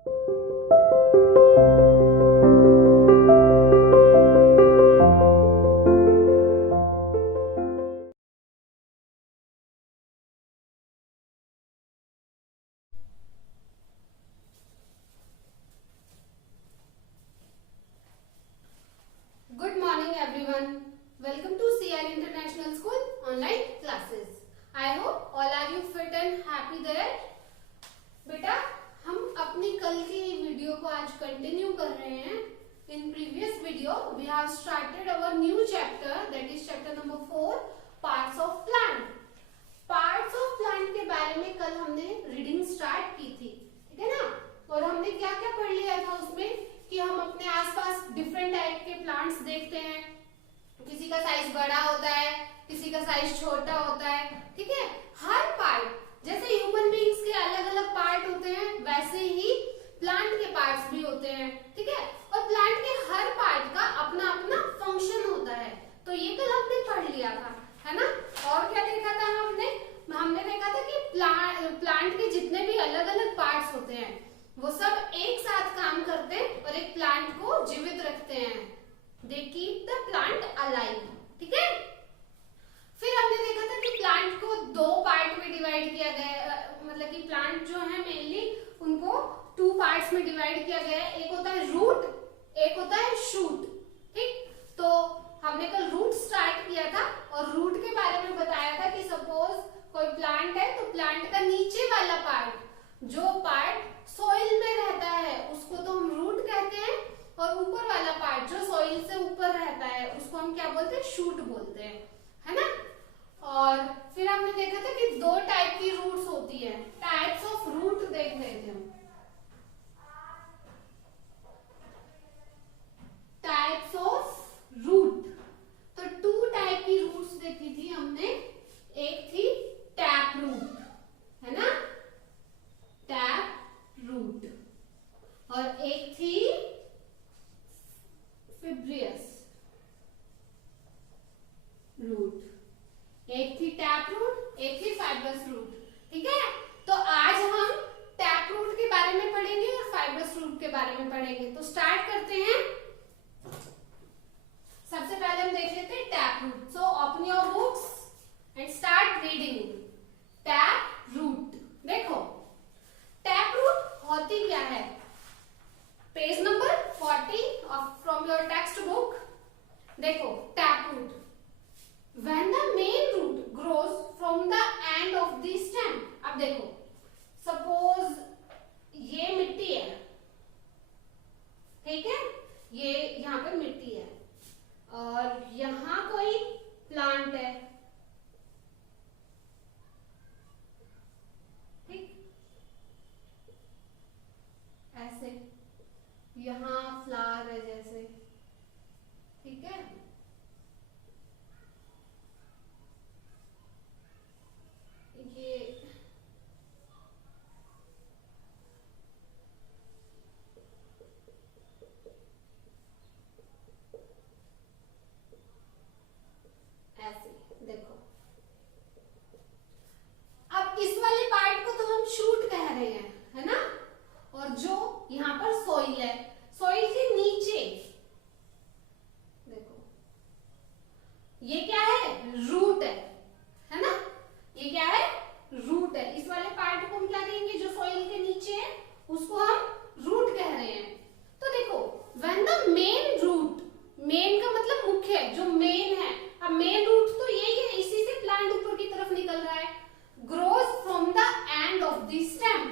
Good morning everyone. Welcome to CR International School online classes. I hope all are you fit and happy there. बेटा हम अपनी कल की video को आज कंटिन्यू कर रहे हैं. In previous video we have started our new chapter, that is chapter number 4, parts of plant. Parts of plant के बारे में कल हमने रीडिंग स्टार्ट की थी, ठीक है ना. और हमने क्या क्या पढ़ लिया था उसमें कि हम अपने आसपास डिफरेंट टाइप के प्लांट्स देखते हैं. किसी का साइज बड़ा होता है, किसी का साइज छोटा होता है, ठीक है. हर पार्ट जैसे ह्यूमन बीइंग्स के अलग अलग पार्ट होते हैं वैसे ही प्लांट के पार्ट्स भी होते हैं, ठीक है. और प्लांट के हर पार्ट का अपना अपना फंक्शन होता है. तो ये कल हमने पढ़ लिया था, है ना. और क्या देखा था हमने देखा था कि प्लांट के जितने भी अलग अलग पार्ट्स होते हैं वो सब एक साथ काम करते हैं और एक प्लांट को जीवित रखते हैं. They keep the plant alive, ठीक है. फिर हमने देखा था कि प्लांट को दो पार्ट में डिवाइड किया गया, मतलब कि प्लांट जो है मेनली उनको 2 पार्ट्स में डिवाइड किया गया है. एक होता है रूट, एक होता है शूट, ठीक. तो हमने कल रूट स्टार्ट किया था और रूट के बारे में बताया था कि सपोज कोई प्लांट है तो प्लांट का नीचे वाला पार्ट, जो पार्ट सॉइल में रहता है उसको तो हम रूट कहते हैं, और ऊपर वाला पार्ट जो सॉइल से ऊपर रहता है उसको हम क्या बोलते हैं, शूट बोलते हैं, है ना. और फिर हमने देखा था कि 2 टाइप की रूट्स होती है. टाइप्स ऑफ रूट देख रहे थे हम. टाइप्स ऑफ रूट, तो 2 टाइप की रूट्स देखी थी हमने. एक थी टैप रूट, है ना, टैप रूट, और एक थी फिब्रियस रूट. एक थी टैप रूट, एक थी फाइब्रस रूट, ठीक है. तो आज हम टैप रूट के बारे में पढ़ेंगे और फाइब्रस रूट के बारे में पढ़ेंगे. तो स्टार्ट करते हैं. सबसे पहले हम देख लेते हैं tap root. So open your books and start reading. Tap root. देखो टैप रूट होती क्या है. Page number 40 from your textbook. देखो tap root. When the main root grows from the end of the stem. अब देखो suppose ये मिट्टी है, ठीक है, ये यहाँ पे मिट्टी है और यहाँ कोई प्लांट है, ठीक, ऐसे यहाँ फ्लावर है जैसे, ठीक है. ये ऐसे देखो. अब इस वाले पार्ट को तो हम शूट कह रहे हैं, है ना. और जो यहाँ पर सॉइल है, सॉइल के नीचे देखो ये क्या है, रूट है ना. ये क्या है, रूट है. इस वाले पार्ट को हम क्या कहेंगे, जो सॉइल के नीचे है उसको हम रूट कह रहे हैं. तो देखो when the main root, main का मतलब मुख्य, जो मेन है. अब मेन रूट तो यही है, इसी से प्लांट ऊपर की तरफ निकल रहा है. Grows from the end of the stem.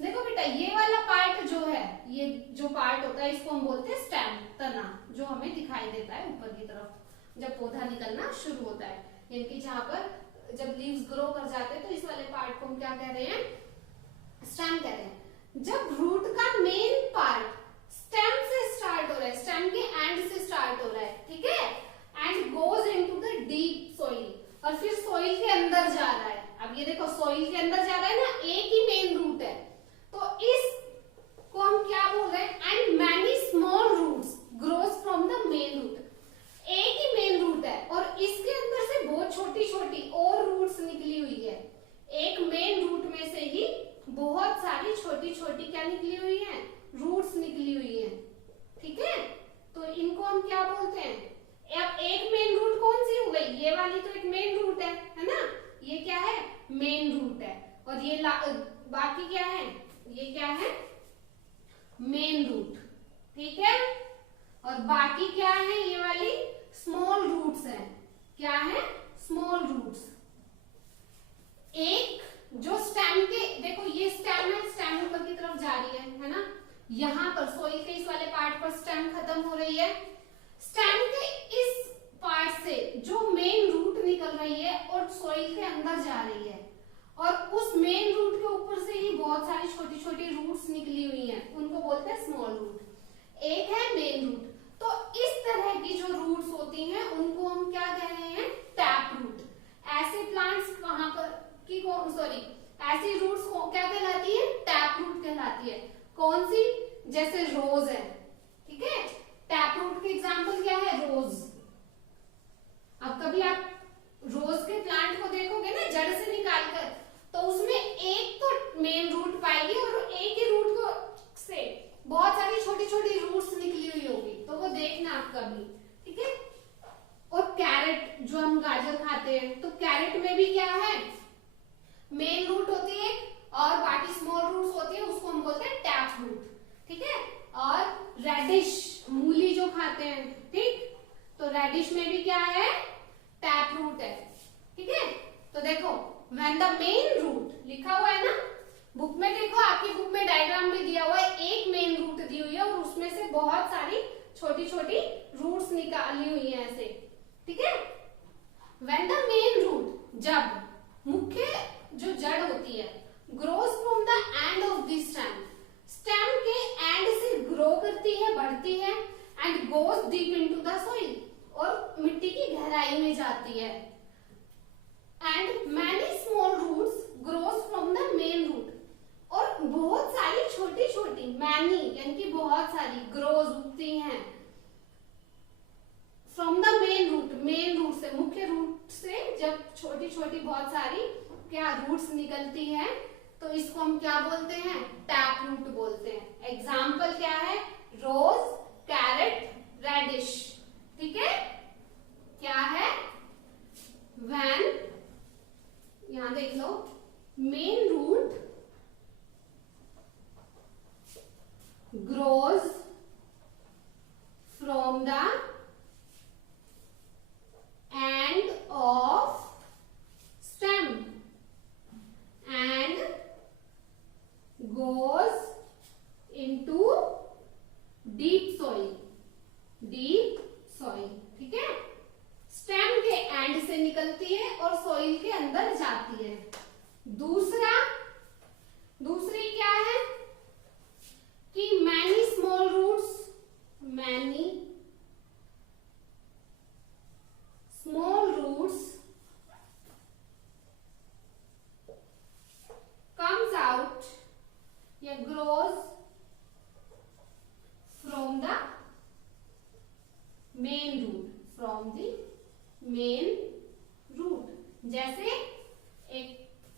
देखो बेटा ये वाला पार्ट जो है, ये जो पार्ट होता है इसको हम बोलते हैं स्टेम, तना, जो हमें दिखाई देता है ऊपर की तरफ जब पौधा निकलना शुरू होता है. यानी कि जहां पर जब लीव्स ग्रो कर जाते हैं तो इस वाले पार्ट को हम क्या कह रहे हैं, स्टेम कह रहे हैं. जब रूट का मेन पार्ट स्टेम से स्टार्ट हो रहा है, स्टेम के एंड से स्टार्ट हो रहा है, ठीक है, and goes into the deep soil, और फिर सॉइल के अंदर जा रहा है. अब ये देखो सॉइल के अंदर जा रहा है ना, एक ही मेन रूट है, तो इस को हम क्या बोल रहे हैं, and many small roots grows from the main root. एक ही मेन रूट है और इसके अंदर से बहुत छोटी छोटी और रूट्स निकली हुई है. एक मेन रूट में से ही सारी छोटी छोटी क्या निकली हुई है, रूट्स निकली हुई है। ठीक है, तो इनको हम क्या बोलते हैं? अब एक मेन रूट कौन सी हो गई, ये वाली तो एक मेन रूट है ना, ये क्या है, मेन रूट है। और ये बाकी क्या है, ये क्या है, मेन रूट। ठीक है, और बाकी क्या है, ये वाली स्मॉल रूट्स है। क्या है, स्मॉल रूट्स। एक जो स्टेम के, देखो ये स्टेम है, स्टेम ऊपर की तरफ जा रही है ना, यहाँ पर सोइल के इस वाले पार्ट पर स्टेम खत्म हो रही है। स्टेम के इस पार्ट से जो मेन रूट निकल रही है और सोइल के अंदर जा रही है, और उस मेन रूट के ऊपर से ही बहुत सारी छोटी छोटी रूट्स निकली हुई हैं, उनको बोलते हैं स्मॉल रूट। एक है मेन रूट। तो इस तरह की जो रूट्स होती हैं उनको हम क्या कह रहे हैं, टैप रूट। ऐसे प्लांट्स कहां पर की सॉरी ऐसी रूट्स को क्या कहलाती है, टैप रूट कहलाती है। कौन सी, जैसे रोज है। ठीक है, टैप रूट के एग्जांपल क्या है, रोज। अब कभी आप रोज के प्लांट को देखोगे ना जड़ से निकालकर, तो उसमें एक तो मेन रूट पाएगी और एक ही रूट को से बहुत सारी छोटी छोटी रूट्स निकली हुई होगी, तो वो देखना आप कभी। ठीक है, और कैरेट, जो हम गाजर खाते हैं, तो कैरेट में भी क्या है, मेन रूट होती है और बाकी स्मॉल रूट्स होती है, उसको हम बोलते हैं टैप रूट। ठीक है, और रेडिश, मूली जो खाते हैं, ठीक, तो रेडिश में भी क्या है, टैप रूट है। ठीक है, तो देखो व्हेन द मेन रूट लिखा हुआ है ना बुक में, देखो आपकी बुक में डायग्राम भी दिया हुआ है, एक मेन रूट दी हुई है और उसमें से बहुत सारी छोटी छोटी रूट्स निकाली हुई है ऐसे। ठीक है, व्हेन द मेन रूट, जब मुख्य जो जड़ होती है, grows from the end of the stem, stem के एंड से ग्रो करती है, बढ़ती है, and goes deep into the soil, और मिट्टी की गहराई में जाती है। And many small roots grows from the main root, और बहुत सारी छोटी छोटी, मैनी यानी कि बहुत सारी, ग्रोज उगती हैं from the main root, main root से, मुख्य रूट से जब छोटी छोटी बहुत सारी क्या रूट्स निकलती हैं, तो इसको हम क्या बोलते हैं, टैप रूट बोलते हैं। एग्जाम्पल क्या है, रोज, कैरेट, रेडिश। ठीक है, क्या है, व्हेन, यहां देख लो, main root grows from the end of stem and goes into deep soil, deep soil। ठीक है, स्टेम के एंड से निकलती है और सॉइल के अंदर जाती है। दूसरी क्या है कि many small roots, many small roots comes out या grows from the main root, from the main root। जैसे एक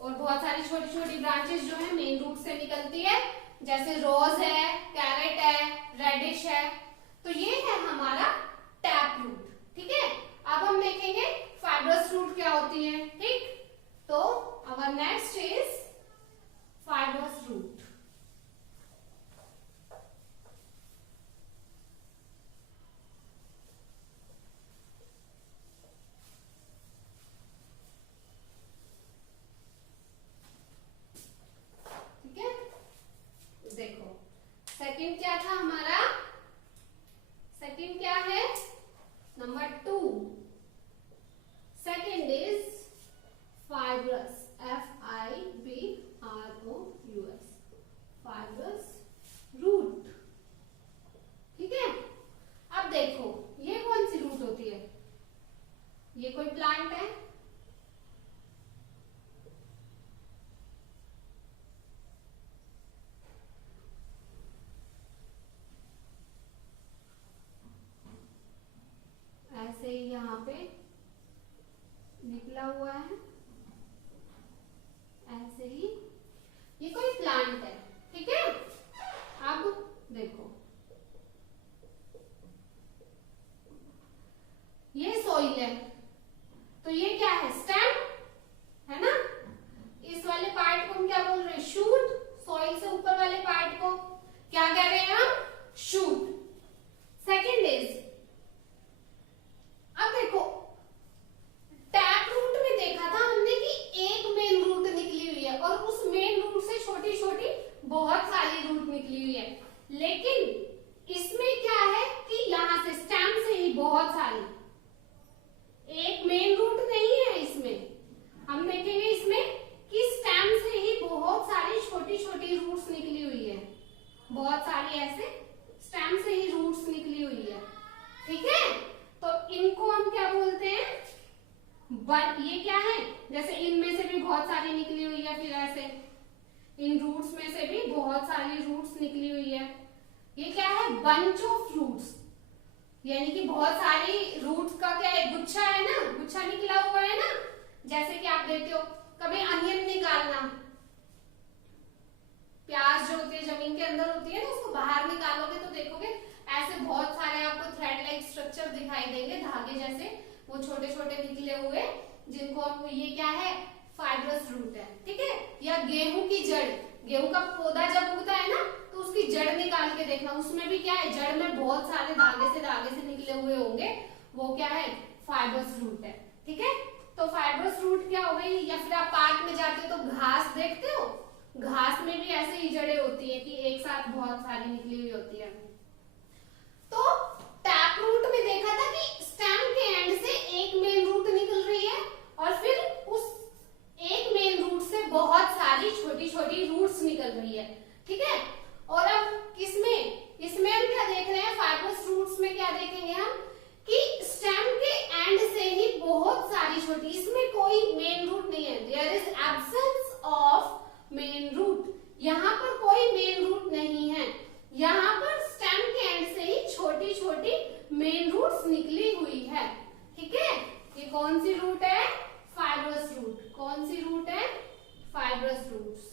और बहुत सारी छोटी छोटी ब्रांचेस जो है मेन रूट से निकलती है, जैसे रोज है, कैरेट है, रेडिश है, तो ये है हमारा टैप रूट। ठीक है, अब हम देखेंगे फाइब्रस रूट क्या होती है। ठीक, तो our next is fibrous root. ठीक है, देखो सेकंड क्या था हमारा, सेकंड क्या है, number 2, second is fibrous, FIBROUS। देखो ये सॉइल है, तो ये क्या है, स्टेम है ना। इस वाले पार्ट को हम क्या बोल रहे हैं, शूट। सॉइल से ऊपर वाले पार्ट को क्या कह रहे हैं हम, शूट। सेकेंड इज, अब देखो टैप रूट में देखा था हमने कि एक मेन रूट निकली हुई है और उस मेन रूट से छोटी छोटी बहुत सारी रूट निकली हुई है, लेकिन इसमें क्या है कि यहां से स्टेम से ही बहुत सारी, एक मेन रूट नहीं है इसमें। हम देखेंगे इसमें कि स्टेम से ही बहुत सारी छोटी छोटी रूट्स निकली हुई है, बहुत सारी ऐसे स्टेम से ही रूट्स निकली हुई है, ठीक है। तो इनको हम क्या बोलते हैं, ये क्या है, जैसे इनमें से भी बहुत सारी निकली हुई है, फिर ऐसे इन रूट्स में से भी बहुत सारी रूट्स निकली हुई है। ये क्या है, बंच ऑफ रूट्स, यानी कि बहुत सारी रूट्स का क्या है, गुच्छा है ना, गुच्छा निकला हुआ है ना। जैसे कि आप देखते हो कभी अनियन निकालना, प्याज जो होती है जमीन के अंदर होती है ना, उसको बाहर निकालोगे तो देखोगे ऐसे बहुत सारे आपको थ्रेड लाइक स्ट्रक्चर दिखाई देंगे, धागे जैसे, वो छोटे छोटे निकले हुए, जिनको हम, ये क्या है, फाइब्रस रूट है, ठीक है। या गेहूं की जड़, गेहूं का पौधा जब उगता है ना तो उसकी जड़ निकाल के देखना, उसमें भी क्या है, जड़ में बहुत सारे धागे से निकले हुए होंगे, वो क्या है, फाइब्रस रूट है, ठीक है। तो फाइब्रस रूट क्या हो गई। या फिर आप पार्क में जाते हो तो घास देखते हो, घास में भी ऐसे ही जड़ें होती है कि एक साथ बहुत सारी निकली हुई होती है। तो टैप रूट में देखा था कि स्टेम के एंड से एक मेन रूट निकल रही है और फिर उस एक मेन रूट से बहुत सारी छोटी छोटी रूट्स निकल रही है, ठीक है। और अब इसमें हम क्या देख रहे हैं, फाइब्रस रूट्स में क्या देखेंगे हम कि स्टेम के एंड से ही बहुत सारी छोटी, इसमें कोई मेन रूट नहीं है, there is absence of main root, यहाँ पर कोई मेन रूट नहीं है, यहाँ पर स्टेम के एंड से ही छोटी छोटी मेन रूट्स निकली हुई है, ठीक है। ये कौन सी रूट है, फाइब्रस रूट। कौन सी रूट है, फाइब्रस रूट्स,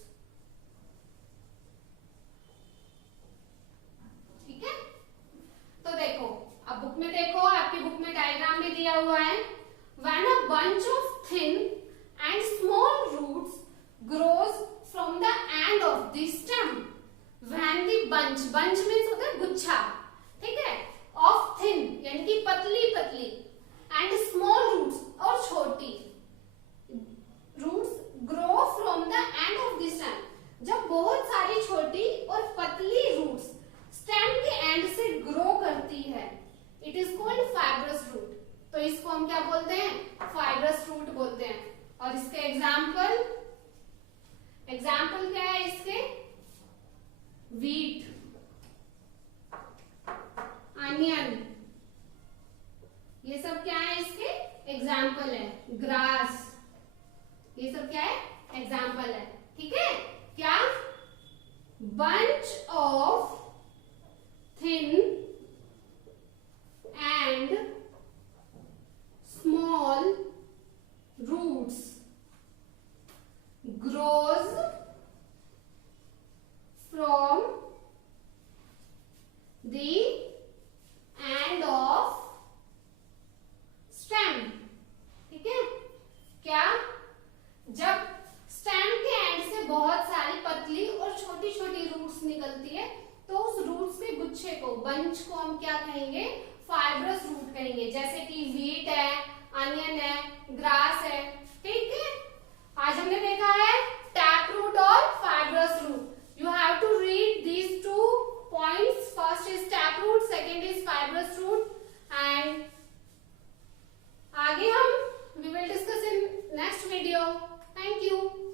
ठीक है। तो देखो अब बुक में देखो, आपकी बुक में डायग्राम भी दिया हुआ है। When a bunch of thin and small roots grows from the end of the stem, when the bunch means होता है गुच्छा, ठीक है, of thin यानी कि पतली पतली, and small roots और छोटी roots grow from the end of the stem, जब बहुत सारी छोटी और पतली roots स्टेम के एंड से ग्रो करती है, it is called fibrous root. तो इसको हम क्या बोलते हैं, फाइब्रस रूट बोलते हैं। और इसके एग्जाम्पल क्या है इसके, वीट, अनियन, ये सब क्या है इसके एग्जाम्पल है, ग्रास, ये सब क्या है, एग्जाम्पल है, ठीक है। क्या, bunch of thin and small roots grows from the end of stem, ठीक है। क्या, जब स्टेम के एंड से बहुत सारी पतली और छोटी छोटी रूट्स निकलती है तो उस रूट्स के गुच्छे को, बंच को हम क्या कहेंगे, फाइब्रस रूट कहेंगे। जैसे कि वीट है, अनियन है, ग्रास है, ठीक है। आज हमने देखा है टैप रूट और fibrous root. You have to read these two points, first is tap root, second is fibrous root, and आगे हम we will discuss in next video. Thank you.